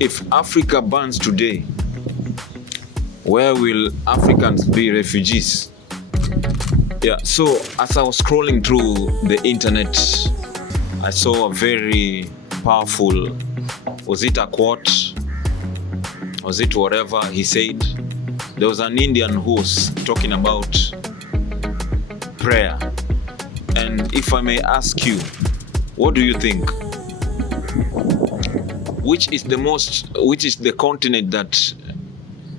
If Africa burns today, where will Africans be refugees? Yeah, so as I was scrolling through the internet, I saw a very powerful, was it a quote? Was it whatever he said? There was an Indian who was talking about prayer. And if I may ask you, what do you think? Which is the continent that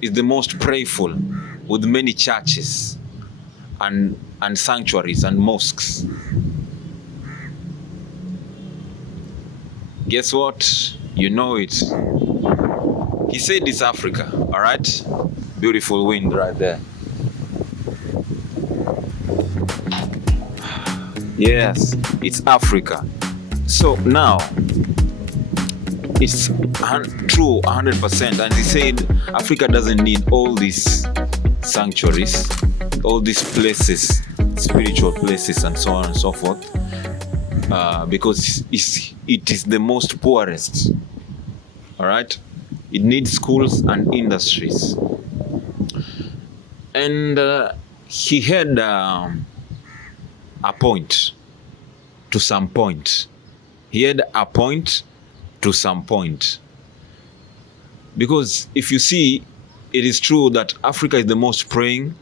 is the most prayerful, with many churches and sanctuaries and mosques? Guess what? You know it. He said it's Africa, all right? Beautiful wind right there. Yes, it's Africa. So now, it's true 100%. And he said Africa doesn't need all these sanctuaries, all these places, spiritual places and so on and so forth, because it is the most poorest. All right? It needs schools and industries. And he had a point to some point. He had a point to some point. Because if you see, it is true that Africa is the most praying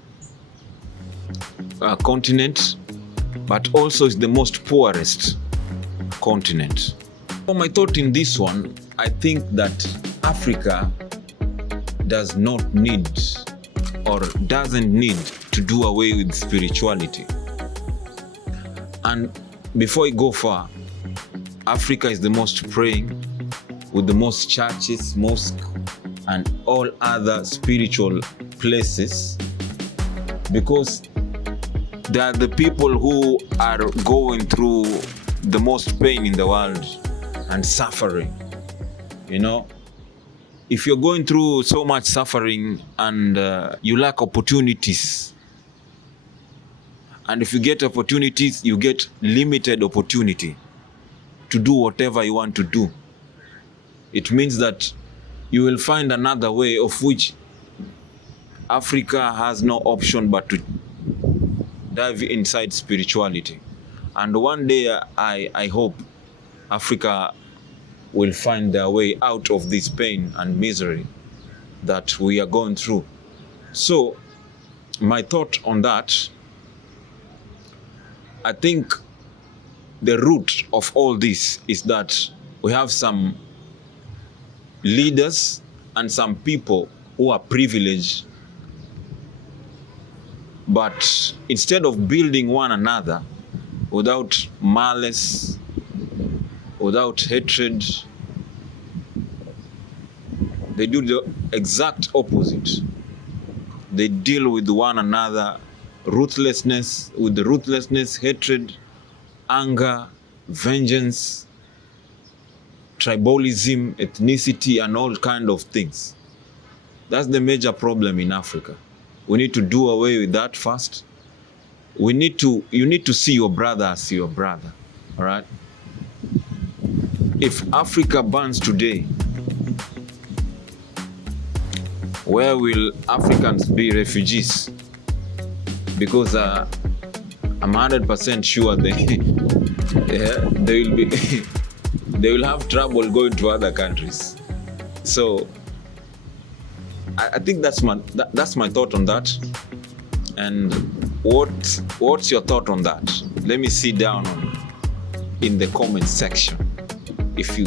continent, but also is the most poorest continent. For my thought in this one, I think that Africa does not need or doesn't need to do away with spirituality. And before I go far, Africa is the most praying, with the most churches, mosques, and all other spiritual places, because they are the people who are going through the most pain in the world and suffering. You know, if you're going through so much suffering and you lack opportunities, and if you get opportunities, you get limited opportunity to do whatever you want to do, it means that you will find another way of which Africa has no option but to dive inside spirituality. And one day I hope Africa will find their way out of this pain and misery that we are going through. So my thought on that, I think the root of all this is that we have some leaders and some people who are privileged, but instead of building one another without malice, without hatred, they do the exact opposite. They deal with one another with the ruthlessness, hatred, anger, vengeance, tribalism, ethnicity, and all kind of things. That's the major problem in Africa. We need to do away with that first. You need to see your brother as your brother, all right? If Africa burns today, where will Africans be refugees? Because I'm 100% sure they will be they will have trouble going to other countries. So I think that's my thought on that. And what's your thought on that? Let me see down in the comment section if you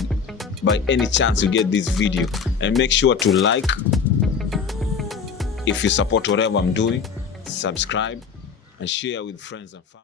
by any chance you get this video, and make sure to like if you support whatever I'm doing, subscribe and share with friends and family.